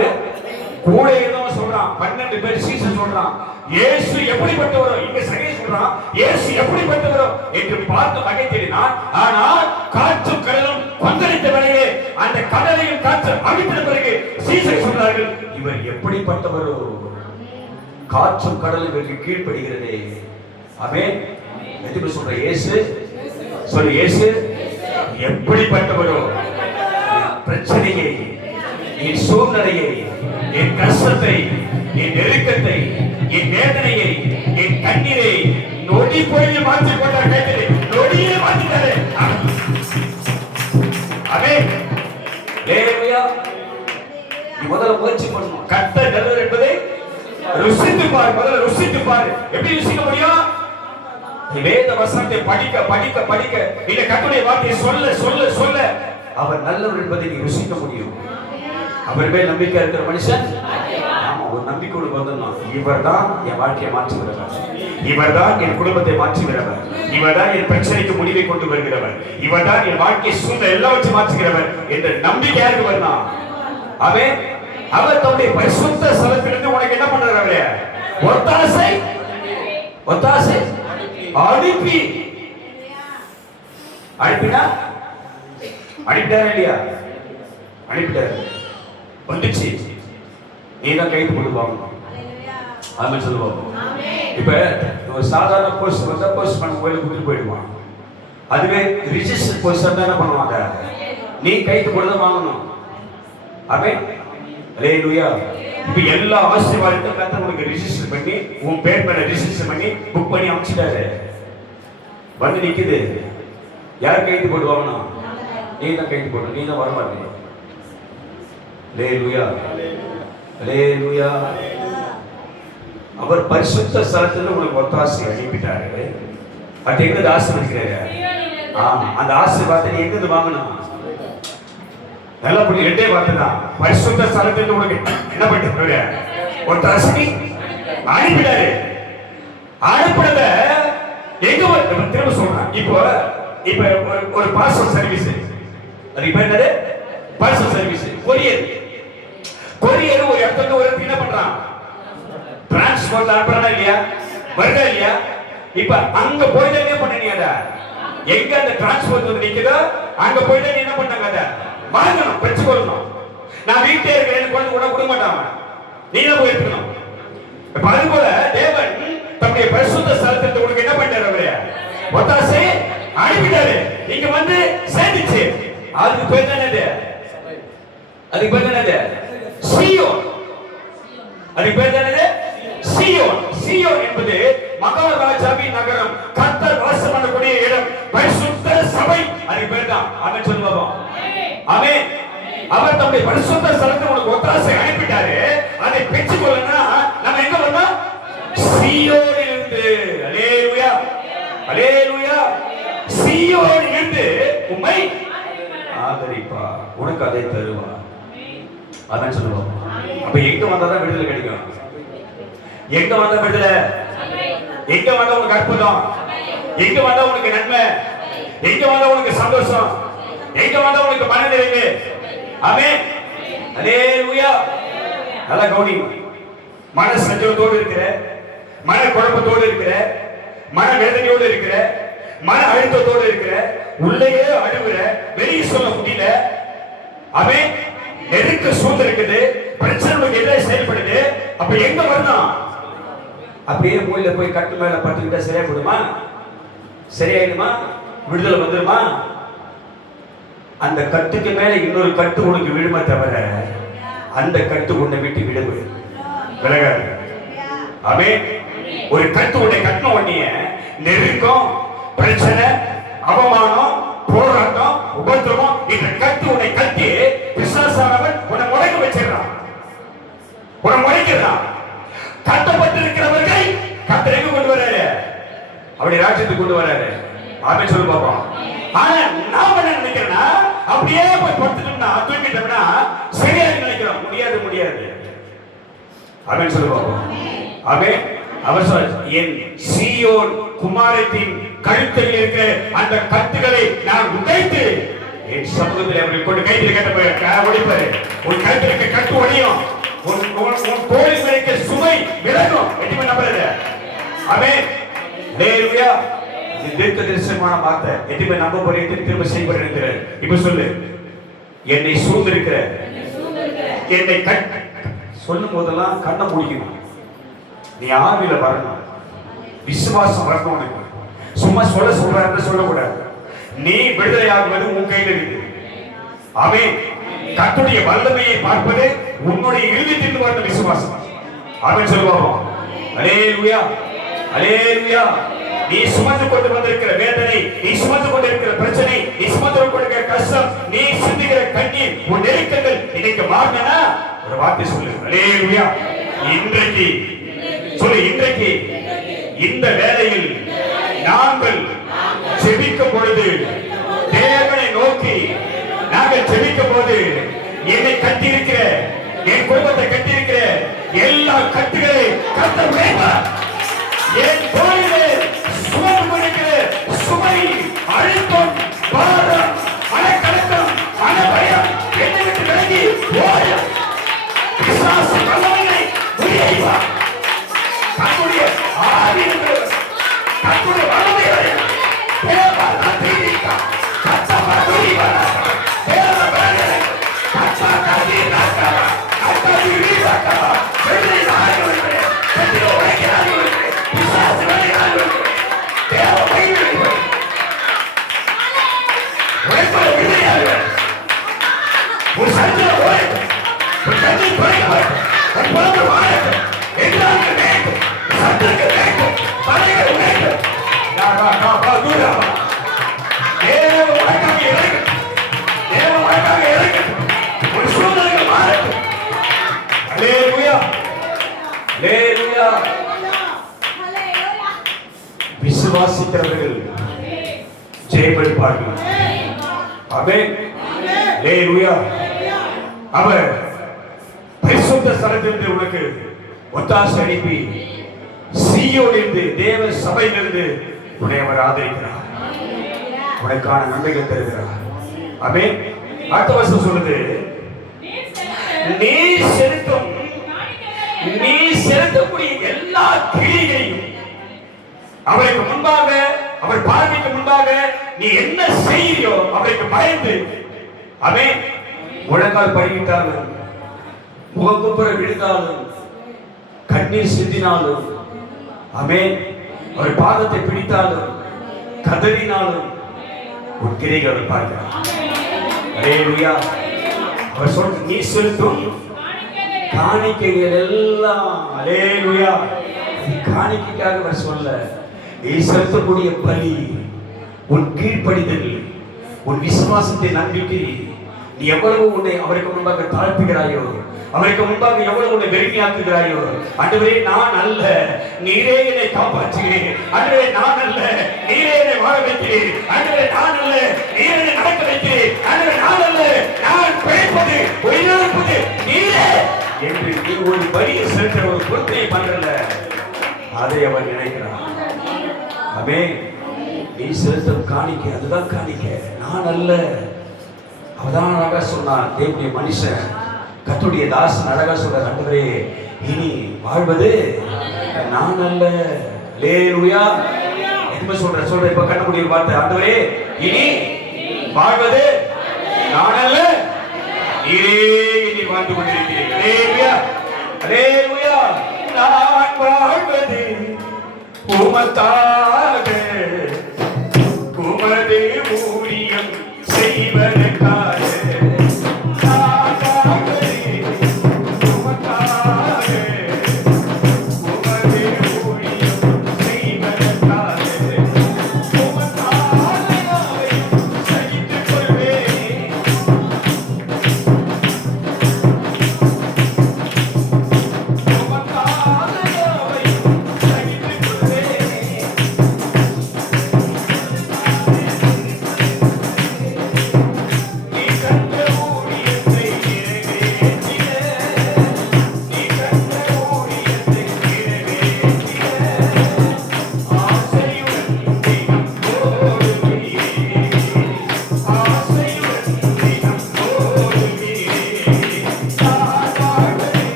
கூட இருந்தவன் சொல்றான். 12 பேர் சீசன் சொல்றான், இயேசு எப்படிப்பட்டவரோ. இங்க சகை சொல்றான், இயேசு எப்படிப்பட்டவரோ என்று பார்த்து வகை தேடினான். ஆனால் காற்றும் கடலும் பங்களித்த வேளையிலே அந்த கடலையும் காற்று அழித்த பிறகு சீசன் சொல்றார்கள், இவர் எப்படிப்பட்டவரோ. காற்றும் கடலும் இவருக்கு கீழ்ப்படுகிறதே. ஆமென். எதுக்கு சொல்ற? இயேசு சொல்லு, இயேசு எப்படிப்பட்டவரோ. பிரச்சனையை, என் சூழ்நிலையை, என் கஷ்டத்தை, என் நெருக்கத்தை, என் வேதனையை, என் கண்ணீரை நொடி பொழுதில் மாற்றி கொண்டார். கேட்கிறே, நொடியே மாற்றிட்டாரு. ஆமென். ஹல்லேலூயா. நீ முதல்ல முயற்சி பண்ணணும். கர்த்தர் நல்லவர் என்பதை ருசித்து பாரு. முதல்ல ருசித்து பாரு. எப்படி ருசிக்க முடியும்? வேத வசனத்தை படிக்க படிக்க படிக்க, இந்த கர்த்தருடைய வார்த்தையை சொல்ல சொல்ல சொல்ல அவர் நல்லவர் என்பதை நீ ருசிக்க முடியும். அவர் மேல் நம்பிக்கை இருக்கிற மனுஷன், ஆமா, ஒரு நம்பிக்கையோடு வந்துடணும். இவர் தான் என் வாழ்க்கையை மாற்றுகிறவர், இவர் தான் என் குடும்பத்தை மாற்றுகிறவர், இவர் தான் என் பிரச்சனைக்கு முடிவை கொண்டு வருகிறவர், இவர் தான் என் வாழ்க்கை சூழ்நிலை எல்லாவற்றையும் மாற்றுகிறவர் என்ற நம்பிக்கையாக வரணும். அவன் அவர் தன்னுடைய பரிசுத்த ஸ்தலத்திலிருந்து உனக்கு என்ன பண்றாரு? அவரே ஒத்தாசை ஒத்தாசை அனுப்பி அனுப்பினா அனுப்பிட்டாரா இல்லையா? அனுப்பிட்டாரு. வந்துச்சு, நீ தான் கைது கொண்டு வாங்கணும். ஆமென் சொல்லுவோம். இப்ப ஒரு சாதாரண போஸ்ட் வந்தா போஸ்ட் பண்ண கோயிலுக்கு கூட்டிட்டு போயிடுவான். அதுவே ரிஜிஸ்டர் போஸ்ட் வந்தா என்ன பண்ணுவாங்க? நீ கைது கொண்டு வாங்கணும். ஆமென். அல்லேலூயா. இப்ப எல்லா ஆசீர்வாதத்தையும் கர்த்தர் உனக்கு ரிஜிஸ்டர் பண்ணி, உன் பேர் மேல ரிஜிஸ்டர் பண்ணி புக் பண்ணி அனுப்பிச்சிட்டாரு. வந்து நிக்குது. யார் கைது போட்டு வாங்கணும்? நீ தான் கைது போடணும். நீ தான் வர மாட்டீங்க. அல்லேலூயா. அல்லேலூயா. அவர் பரிசுத்த ஸ்தலத்துல உனக்கு ஒத்தாசை அனுப்பிட்டாரு. அது எங்க ஆசீர்வதிக்கிறாரு? ஆமா, அந்த ஆசீர்வாதத்தை நீ எங்க வாங்கணும்? நல்ல புள்ளி. 2 வார்த்தை தான். பரிசுத்த ஸ்தலத்துல உனக்கு என்ன பண்ணிட்டாரு? ஒத்தாசை அனுப்பிட்டாரு. அனுப்பினத எங்க திரும்ப சொல்றேன். இப்போ ஒரு பார்சல் சர்வீஸ், அது பேர் என்னது? Parcel service. கொரியர் கொரியர் ஒரு இடத்துல ஒரு இடத்துக்கு என்ன பண்றான்? டிரான்ஸ்போர்ட் அனுப்புறானா இல்லையா? வருதா இல்லையா? இப்ப அங்க போய் தான் என்ன பண்ணீங்க? அத எங்க அந்த டிரான்ஸ்போர்ட் வந்து நிக்குதோ அங்க போய் தான் என்ன பண்ணாங்க? அத வாங்கணும், பெற்று கொள்ளணும். நான் வீட்டே இருக்கிறேன்னு கொண்டு கூட விட மாட்டாங்க. நீ தான் போய் இருக்கணும். இப்ப அது போல தேவன் தம்முடைய பரிசுத்த ஸ்தலத்திற்கு உனக்கு என்ன பண்ணாரு? அவரே ஒத்தாசை அனுப்பிட்டாரு. இங்க வந்து சேர்ந்துச்சு. அதுக்கு பேர் என்னது? அதுக்கு பேர் என்னது? சீயோன். அதுக்கு பேர் என்னது? சீயோன். சீயோன் என்பது மகாராஜாவின் நகரம், கர்த்தர் வாசம் பண்ணக்கூடிய இடம், பரிசுத்த சபை. அதுக்கு பேர் தான். ஆமென் சொல்லுவோம். ஆமென். அவர் தம்முடைய பரிசுத்த ஸ்தலத்துக்கு உனக்கு ஒத்தாசை அனுப்பிட்டாரு. அதை பெற்றுக்கொள்ளனா நம்ம எங்க வரணும்? சீயோனிலிருந்து. அல்லேலூயா. அல்லேலூயா. சீயோனிலிருந்து உம்மை ஆதரிப்பா, உனக்கு அதை தருவா. அதான் சொல்லுவோம். அப்ப எங்க வந்தாதான் விடுதலை கிடைக்கும்? எங்க வந்தா விடுதலை? எங்க வந்தா உனக்கு அற்புதம்? எங்க வந்தா உனக்கு நன்மை? எங்க வந்தா உனக்கு சந்தோஷம், எங்க வந்தா உனக்கு மன நிறைவு. ஆமென். அல்லேலூயா. நல்லா கவனி. மன சஞ்சலத்தோடு இருக்கிற, மன குழப்பத்தோடு இருக்கிற, மன வேதனையோடு இருக்கிற, மன அழுத்தத்தோடு இருக்கிற, உள்ளேயே அழுகுற, வெளியே சொல்ல முடியல. ஆமென். நெருக்க சூழ்ந்து இருக்குது, பிரச்சனை எதிராக செயல்படுது. அப்ப எங்க வரணும்? அப்படியே மூலையில போய் கட்டு மேல பட்டுக்கிட்டா சரியா போடுமா? சரியாயிடுமா? விடுதலை வந்துடுமா? அந்த கட்டுக்கு மேல இன்னொரு கட்டு உனக்கு விழுமா தவிர அந்த கட்டு உன்னை விட்டு விலகாது. ஆமென். ஒரு கட்டு உன்னை கட்டின உடனே நெருக்கம், பிரச்சனை, அவமானம், போராட்டம், உபத்திரவம் இந்த கட்டு உன்னை கட்டி பிசாசானவன் உன்னை முடக்க வச்சிடறான், உன்னை முடக்கிறான். கட்டப்பட்டிருக்கிறவர்களை கர்த்தர் எங்க கொண்டு வராரு? அப்படி ராஜ்யத்துக்கு கொண்டு வராரு. ஆமென் சொல்லு பாப்போம். ஆனா நாம என்ன நினைக்கிறோம்னா, அப்படியே போய் படுத்துட்டோம்னா, தூங்கிட்டோம்னா சரியா நினைக்கிறோம். முடியாது. ஆமென் சொல்லு பாப்போம். ஆமென். அவர் சொல்றார், என் சீயோன் குமாரத்தின் கழுத்தில் இருக்கிற அந்த கட்டுகளை நான் உடைத்து என் சமூகத்தில் அவர்கள் கொண்டு கையில் கட்ட ஒடிப்பாரு. உன் கழுத்திற்கு கட்டு ஒடியும், உன் தோழி மேய்க்க சுமை விலகும். எதுவுமே நம்புறது. ஆமென். அல்லேலூயா. இது தீர்க்க தரிசனமான வார்த்தை. எதுவுமே நம்ப போறேன், திரும்ப செய்யப்படுகிறேன். இப்ப சொல்லு, என்னை சூழ்ந்திருக்கிற, என்னை சொல்லும் போதெல்லாம் கண்ணை முடிக்கணும். நீ ஆவில வரணும், விசுவாசம் வரணும். உனக்கு சும்மா சொல்றாரு சொல்லக்கூடாது. நீ விடுதலை ஆகுவது உன் கையில் இருக்கு. ஆமென். கர்த்தருடைய வல்லமையை பார்ப்பது உன்னுடைய இருதயத்தில் வந்த விசுவாசம். ஆமென் சொல்லுவோம். அல்லேலூயா. அல்லேலூயா. நீ சுமந்து கொண்டு வந்திருக்கிற வேதனை, நீ சுமந்து கொண்டிருக்கிற பிரச்சனை, நீ சுமந்து கொண்டிருக்கிற கஷ்டம், நீ சிந்துகிற கண்ணீர், உன் நெருக்கங்கள் இன்னைக்கு மாறினா ஒரு வார்த்தை சொல்லு. அல்லேலூயா. இன்றைக்கு சொல்லு, இன்றைக்கு இந்த வேளையில் நாங்கள் ஜெபிக்கும் பொழுது, தேவனை நோக்கி நாங்கள் ஜெபிக்கும் போது, என்னை கட்டியிருக்கிற, என் குடும்பத்தை கட்டியிருக்கிற எல்லா கட்டுகளை கர்த்தர் உடைப்பார். என் தோளிலே சுமந்து கொண்டிருக்கிற சுமை, அழுத்தம், பாரம், மனக்கலக்கம், மனபயம் என்னை விட்டு விலகி ஓடும். பிசாசு வல்லமையை முறியடிப்பார். தன்னுடைய ஆவியிலே தன்னுடைய வல்லமையை விசுவாசிக்கிறவர்கள் ஜெயமெடுப்பார்கள். ஆமென். அல்லேலூயா. அவர் பரிசுத்த ஸ்தலத்திலிருந்து உனக்கு ஒத்தாசை அனுப்பி சீயோனிலிருந்து தேவ சபையிலிருந்து உன்னை அவர் ஆதரிக்கிறார், உனக்கான நன்மைகள் தருகிறார். ஆமென். அடுத்த வசனம் சொல்லுது, நீ செலுத்தக்கூடிய எல்லா கிரியைகளையும் அவருக்கு முன்பாக, அவர் பார்வைக்கு முன்பாக நீ என்ன செய்யறியோ அவருக்கு பயந்து, ஆமென், முழங்கால் படியிட்டாலும், முகக்குப்புற விழுந்தாலும், கண்ணீர் சிந்தினாலும், ஆமென், அவர் பாதத்தை பிடித்தாலும், கதறினாலும் உன் கிரியைகளை அவர் பார்க்கிறார். அல்லேலூயா. அவர் சொல்ற நீ செலுத்தும் காணிக்கைகள் எல்லாம், அல்லேலூயா, காணிக்கைக்காக அவர் சொல்ல, நீ செலுத்தக்கூடிய பலி, உன் கீழ்ப்படிதல், உன் விசுவாசத்தை நம்பிக்கை, நீ எவ்வளவு உன்னை அவருக்கு முன்பாக தாழ்த்துகிறாயோ, அவருக்கு முன்பாக எவ்வளவு உன்னை வெறுமையாக்குகிறாயோ, ஆண்டவரே நான் அல்ல, நீரே என்னை காப்பாற்றுகிறேன், ஆண்டவரே நான் அல்ல, நீரே என்னை வாழ வைக்கிறேன், ஆண்டவரே நான் அல்ல, நீரே என்னை நடக்க வைக்கிறேன், ஆண்டவரே நான் அல்ல, நான் பிழைப்பது உயிரிழப்பது நீரே என்று நீ ஒரு பலியை செலுத்துற ஒரு பொருத்தனை பண்றல, அதை அவர் நினைக்கிறார். ஆமென். நீ செலுத்தும் காணிக்கை அதுதான் காணிக்கை, நான் அல்ல. அவதான் அழகா சொன்னான் தேவனுடைய மனுஷன், கர்த்தருடைய தாசன் அழகா சொல்ற, ஆண்டவரே இனி வாழ்வது நான் அல்ல. அல்லேலூயா. என்ன சொல்ற இப்ப கண்ணக்கூடிய வார்த்தை, ஆண்டவரே இனி வாழ்வது நான் அல்ல, நீரே இனி வாழ்ந்து கொண்டிருக்கிறீர்கள். அல்லேலூயா, அல்லேலூயா. நான் வாழ்வது உமக்காக, உமது ஊழியம் செய்வதற்காக. நான் வாழ்வது உமக்காக, உமது ஊழியம் செய்வதற்காக. உமக்காக யாவையும் சகித்துக் கொள்வேன்.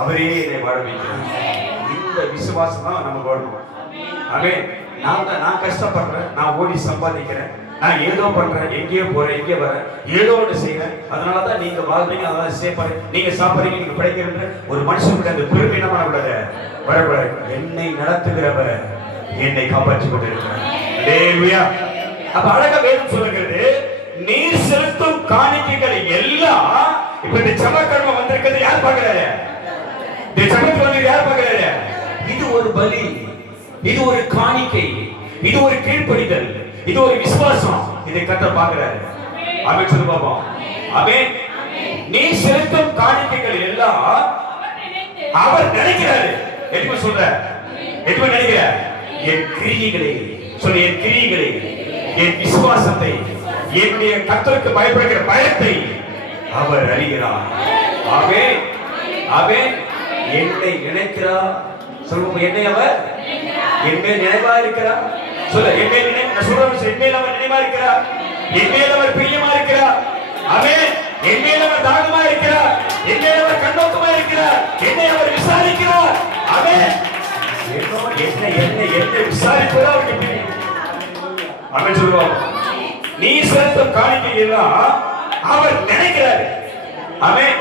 அவரே என்னை வாழ வைக்கிறார். இந்த விசுவாசம் தான் நமக்கு வரணும். ஆமென். நான் கஷ்டப்படுறேன், நான் ஓடி சம்பாதிக்கிறேன், நான் ஏதோ பண்றேன், எங்கேயோ போறேன், எங்கே வரேன், ஏதோ ஒன்று செய்யறேன், அதனாலதான் நீங்க வாழ்றீங்க, அதான் சேர்ப்பாரு, நீங்க சாப்பிடுறீங்க, நீங்க பிழைக்கிறீங்க. ஒரு மனுஷனுக்கு அந்த பெருமை என்ன பண்ணக்கூடாது, வரக்கூடாது. என்னை நடத்துகிறவர் என்னை காப்பாற்றிக் கொண்டிருக்கிறார். அல்லேலூயா. அப்ப அழகா வேதம் சொல்லுகிறது, நீர் செலுத்தும் காணிக்கைகளை எல்லாம் இப்ப இந்த செவ்வாய்க்கிழமை வந்திருக்கிறது யார் பார்க்கிறாரு? இது ஒரு பலி, இது ஒரு காணிக்கை, இது ஒரு கீழ்ப்படிதல், இது ஒரு விசுவாசம். இதை கர்த்தர் பார்க்கிறாரு. ஆமென் சொல்லு பாப்போம். ஆமென். நீ செலுத்தும் காணிக்கைகள் எல்லாம் அவர் நினைக்கிறாரு. என்ன சொல்ற? என்ன நினைக்கிற? என் கிரியைகளை சொல்லு, என் கிரியைகளை, என் விசுவாசத்தை, என்னுடைய கர்த்தருக்கு பயப்படுகிற பயத்தை அவர் அறிகிறார். ஆமென், ஆமென். என்னை நினைக்கிறார். சொல்லுங்க, என்னை அவர் என்னை நினைவா இருக்கிறார். சொல்ல, என்னை என்னை அவர் நினைவா இருக்கிறார். என்னை அவர் பிரியமா இருக்கிறார். ஆமென். என்னை அவர் தாகமா இருக்கிறார். என்னை அவர் கண்ணோக்கமா இருக்கிறார். என்னை அவர் விசாரிக்கிறார். ஆமென். என்னை விசாரிப்பதா அவருக்கு பிரியம். ஆமென் சொல்லுவோம். நீ செலுத்தும் காணிக்கை எல்லாம் அவர் நினைக்கிறார். ஆமென்.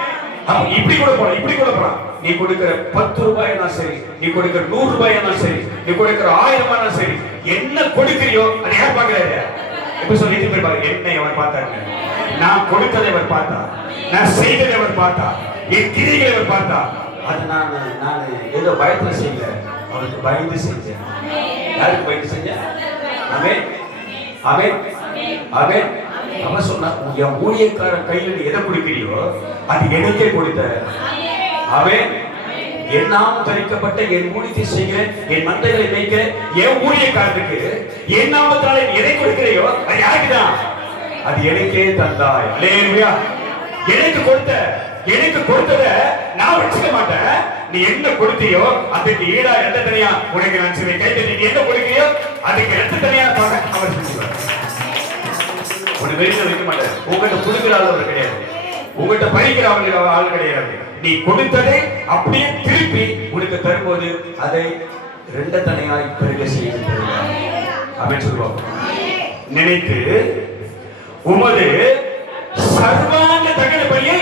இப்படி கூட போலாம், இப்படி கூட போலாம். நீ கொடுக்கிற 10 ரூபாய்னா சரி, நீ கொடுக்கிற 100 ரூபாய்னா சரி, நீ கொடுக்கிற 1000 சரி, என்ன கொடுக்கிறியோ அதை யார் பார்க்கிறாரு? இப்ப சொல்லி பாருங்க, என்னை அவர் பார்த்தாங்க, நான் கொடுத்ததை அவர் பார்த்தா, நான் செய்ததை அவர் பார்த்தா, என் கிரிகளை அவர் பார்த்தா. அது நான் ஏதோ பயத்துல செய்யல, அவருக்கு பயந்து செஞ்சேன். யாருக்கு பயந்து செஞ்சேன்? ஆமென், ஆமென், ஆமென். அவன் சொன்னா, என் ஊழியக்கார கையில் நீ எதை கொடுக்கிறியோ அது எனக்கே கொடுத்த. ஆமென். என் நாமம் தரிக்கப்பட்ட என் ஊழியத்தை செய்கிறேன், என் மந்தைகளை மேய்க்கிறேன். என் ஊழியக்காரருக்கு என் நாமத்தாலே எதை கொடுக்கிறையோ அது யாருக்குதான்? அது எனக்கே தந்தாய். அல்லேலூயா. எனக்கு கொடுத்ததை நான் வச்சுக்க மாட்டேன். நீ என்ன கொடுத்தியோ அதுக்கு ஈடா எந்த தனியா உனக்கு நான் சில கைது. நீ என்ன கொடுக்கிறியோ அதுக்கு எந்த தனியா அவர் செஞ்சுவார். உனக்கு வெளியில வைக்க மாட்டார். உங்கள்கிட்ட புதுக்கிற ஆள் கிடையாது, உங்கள்கிட்ட பறிக்கிற ஆள் கிடையாது. நீ கொடுத்ததை அப்படியே திருப்பி உனக்கு தரும்போது அதை 2 தனியாய் பெருக செய்து தருவார். அப்படின்னு சொல்லுவாங்க. நினைத்து உமது சர்வாங்க தகன பலியை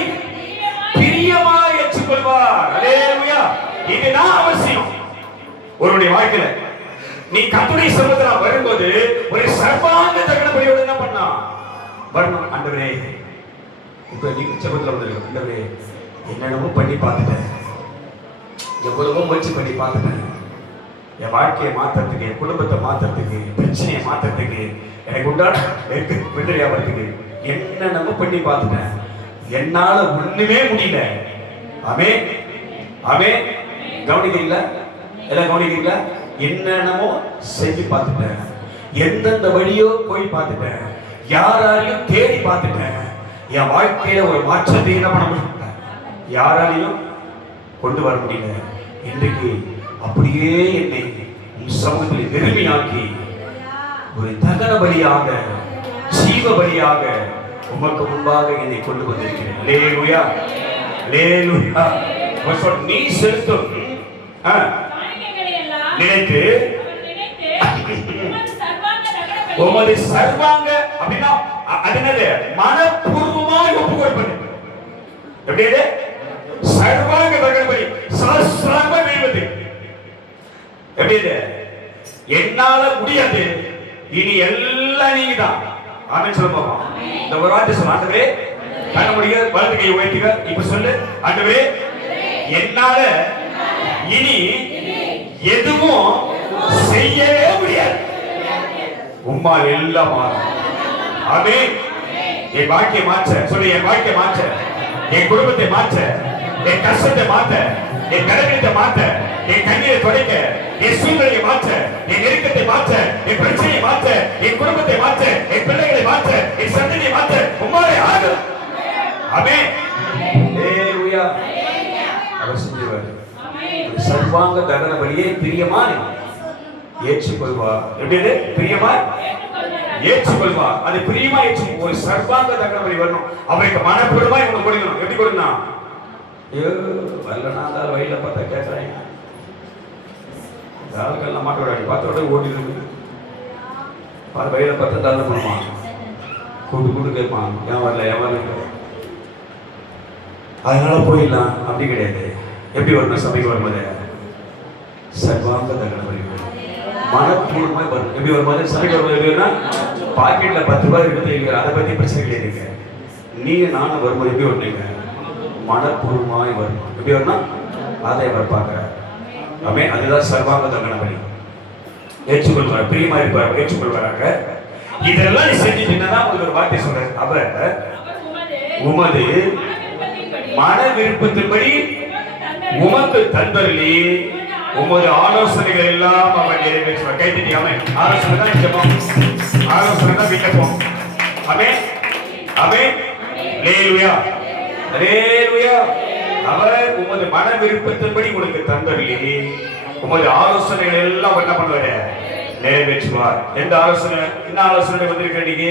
பிரியமாய் ஏற்றுக்கொள்வார். அல்லேலூயா. இதுதான் அவசியம் ஒருவருடைய வாழ்க்கையில. நீ கர்த்தருடைய சமூகத்துல வரும்போது ஒரு சர்வாங்க தகன பலியோட என்ன பண்ணா வரணும். ஆண்டவரே, இப்ப நீங்க சமூகத்துல வந்து, ஆண்டவரே என்னென்னமோ பண்ணி பார்த்துட்டேன், எவ்வளவோ முயற்சி பண்ணி பார்த்துட்டேன், என் வாழ்க்கையை மாத்துறதுக்கு, என் குடும்பத்தை மாத்துறதுக்கு, பிரச்சனையை மாத்துறதுக்கு, எனக்கு உண்டான விடுதலையாகிறதுக்கு என்னென்னமோ பண்ணி பார்த்துட்டேன், என்னால ஒண்ணுமே முடியல. ஆமென், ஆமென். கவனிக்கிறீங்களா? எல்லாம் கவனிக்கிறீங்களா? என்னென்னமோ செஞ்சு பார்த்துட்டேன், எந்தெந்த வழியோ போய் பார்த்துட்டேன், யாரையும் தேடி பார்த்துட்டேன், என் வாழ்க்கையில ஒரு மாற்றத்தை என்ன பண்ண முடியல, யாராலையும் கொண்டு வர முடியல. இன்றைக்கு அப்படியே என்னை உன் சமூகத்தில் வெறுமையாக்கி ஒரு தகன பலியாக, ஜீவ பலியாக உமக்கு முன்பாக என்னை கொண்டு வந்திருக்கிறேன். அல்லேலூயா, அல்லேலூயா. நீ செலுத்தும் நினைத்து உமது சர்வாங்க அப்படின்னா அது என்னது? மனப்பூர்வமாய் ஒப்பு கொடுப்பது. எப்படி? சர்வாங்க தகனபலி, சஹஸ்ராங்க வேவது. எப்படி? என்னால முடியாது, இனி எல்லாம் நீங்க தான். ஆமென் சொல்ல போறோம். இந்த ஒரு வார்த்தை சொல்ல, ஆண்டவரே கண்ண முடிய வலது கை உயர்த்துக. இப்ப சொல்லு, ஆண்டவரே என்னால இனி எதுவும் செய்யவே முடியாது, உம்மால் எல்லாம் மாறும். ஆமென். என் வாழ்க்கையை மாற்ற சொல்லு, என் வாழ்க்கையை மாற்ற, என் குடும்பத்தை மாற்ற, என் கஷ்டத்தை மாற்ற, என் கடமையை மாற்ற, என் கண்ணீரை துடைக்க, என் சூழ்நிலையை மாற்ற, என் நெருக்கத்தை மாற்ற, என் பிரச்சனையை மாற்ற, என் குடும்பத்தை மாற்ற, என் பிள்ளைகளை மாற்ற, என் சந்ததியை மாற்ற உம்மாலே ஆகும். ஆமென். ஹalleluya. அவர் செஞ்சவர் சர்வாங்க தகன பலியை பிரியமாய் ஏற்றுக்கொள்வார். எப்படி? பிரியமாய் ஏற்றுக்கொள்வார். அது பிரியமா ஏற்று ஒரு சர்வாங்க தகன பலி வரணும். அவருக்கு மனப்பூர்வமாய் உங்களுக்கு கொடுக்கணும். எப்படி கொடுக்கணும்? ஐயோ வரலனா தான் வழியில பார்த்தா கேட்கறாங்க, ஆளுக்கெல்லாம் மாட்டோட பார்த்தோட ஓடிடுது. வழியில பார்த்தா தாழ்ந்து பண்ணுவான், கூட்டு கூட்டு கேட்பான், ஏன் வரல ஏன் வரல. அதனால போயிடலாம் அப்படி கிடையாது. எப்படி வரணும்? சபைக்கு வரும்போது சர்வாங்க தகன பலி மனப்பூர்வமாய் வரணும். எப்படி வரும்போது சபைக்கு வரும்போது பாக்கெட்ல 10 ரூபாய் இருக்குது, அதை பத்தி பிரச்சனை கிடையாதுங்க. நீங்க நானும் வரும்போது எப்படி வரணுங்க? மனப்பூர்வமாய் வரணும். எப்படி வரணும்? அதை அவர் பார்க்கிறார். ஆமென். அதுதான் சர்வாங்க தகன பலி. ஏற்றுக்கொள்வார், பிரியமா இருப்பார், ஏற்றுக்கொள்வாராக. இதெல்லாம் நீ செஞ்சுட்டீங்கன்னா உங்களுக்கு ஒரு வார்த்தை சொல்ற, அவர் உமது மன விருப்பத்தின்படி உமக்கு தந்தருளி உமது ஆலோசனைகள் எல்லாம் அவர் நிறைவேற்றுவார். கைத்தட்டியாம ஆலோசனை தான் ஜெபம், ஆலோசனை தான் விண்ணப்பம். ஆமென், ஆமென், அல்லேலூயா, அல்லேலூயா. அவர் உமது மன விருப்பத்தின்படி உங்களுக்கு தந்தருளி உமது ஆலோசனைகள் எல்லாம் என்ன பண்ணுவாரு? நிறைவேற்றுவார். எந்த ஆலோசனை? என்ன ஆலோசனை வந்திருக்கீங்க?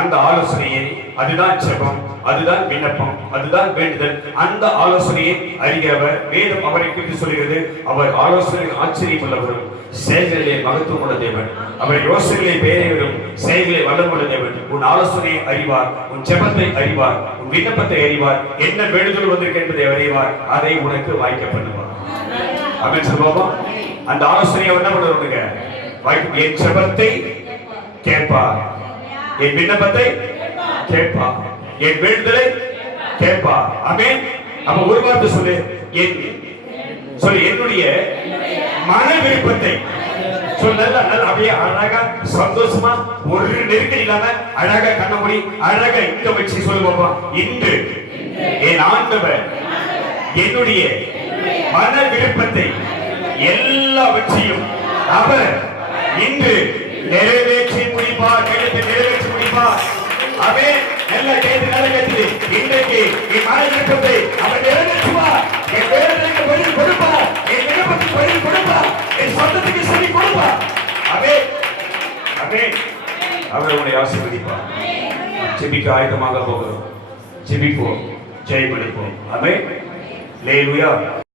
அந்த ஆலோசனையை, அதுதான் ஜெபம், அதுதான் விண்ணப்பம், அதுதான் வேண்டுதல். அந்த ஆலோசனையை அறிகிறவர். வேதம் அவரை குறித்து சொல்கிறது, அவர் ஆலோசனை ஆச்சரியம் உள்ளவரும் செயல்களிலே மகத்துவம் உள்ள தேவன். அவர் யோசனைகளை பெயரைவரும் செயல்களை வல்லமுள்ள தேவன். உன் ஆலோசனையை அறிவார், உன் ஜெபத்தை அறிவார், உன் விண்ணப்பத்தை அறிவார், என்ன வேண்டுதல் வந்திருக்கு என்பதை அறிவார், அதை உனக்கு வாய்க்க பண்ணுவார். ஆமென் சொல்லுவோமா? அந்த ஆலோசனையை என்ன பண்ணுவாங்க? என் ஜெபத்தை கேட்பார், என் விண்ணப்பத்தை கேட்பார், என் வேண்டுதலை கேட்பார். ஆமென். அப்ப ஒரு வார்த்தை சொல்லு, என்னுடைய மன விருப்பத்தை சொல்ல. நல்ல அப்படியே அழகா சந்தோஷமா ஒரு நெருக்கடி இல்லாம அழகா கண்ண மூடி அழகா இங்க வச்சு சொல்லுவோம், இன்று என் ஆண்டவர் என்னுடைய மன விருப்பத்தை எல்லாவற்றையும் அவர் இன்று நிறைவேற்றி முடிப்பார். கையத்தை நிறைவேற்றி முடிப்பார். அவே நல்ல கேட்டு நல்ல கேட்டு இன்றைக்கு என் மன விருப்பத்தை அவர் நிறைவேற்றுவார். என் வேதனைக்கு பதில் கொடுப்பார், என் விருப்பத்துக்கு பதில் கொடுப்பார், என் சொந்தத்துக்கு செவி கொடுப்பார். அவே அவே அவர் உங்களை ஆசீர்வதிப்பார். ஜெபிக்க ஆயத்தமாக போகிறோம். ஜெபிப்போம், ஜெயமளிப்போம். ஆமென். அல்லேலூயா.